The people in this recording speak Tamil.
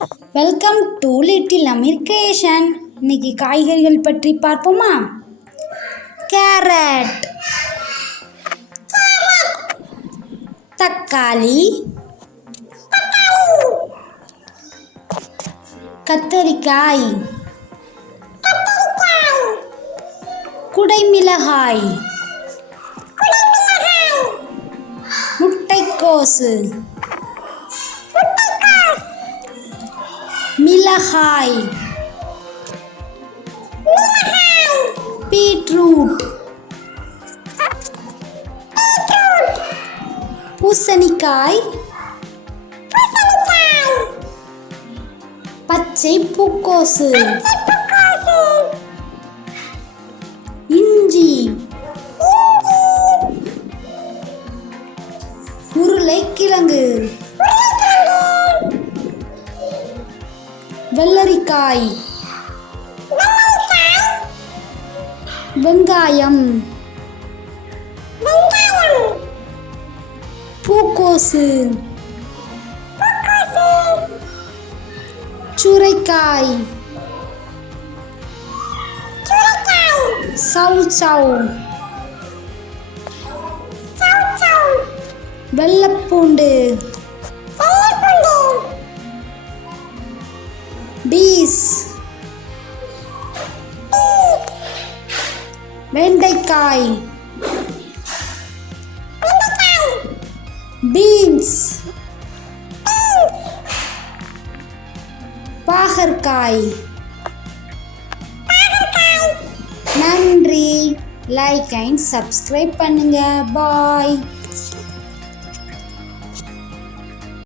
Welcome to little Amir creation. இன்னைக்கு காய்கறிகள் பற்றி பார்ப்போமா? கேரட், தக்காளி, கத்தரிக்காய், குடைமிளகாய், முட்டைக்கோசு, மிளகாய், பீட்ரூட், பூசணிக்காய், பச்சை பூக்கோசு, இஞ்சி, உருளைக்கிழங்கு, வெள்ளரிக்காய், வெங்காயம், பூக்கோசு, சுரைக்காய், சௌசௌ, வெள்ளைப்பூண்டு, பீஸ், வெண்டைக்காய், பீன்ஸ், பாகற்காய். நன்றி. லைக் அண்ட் சப்ஸ்கிரைப் பண்ணுங்க. பாய்.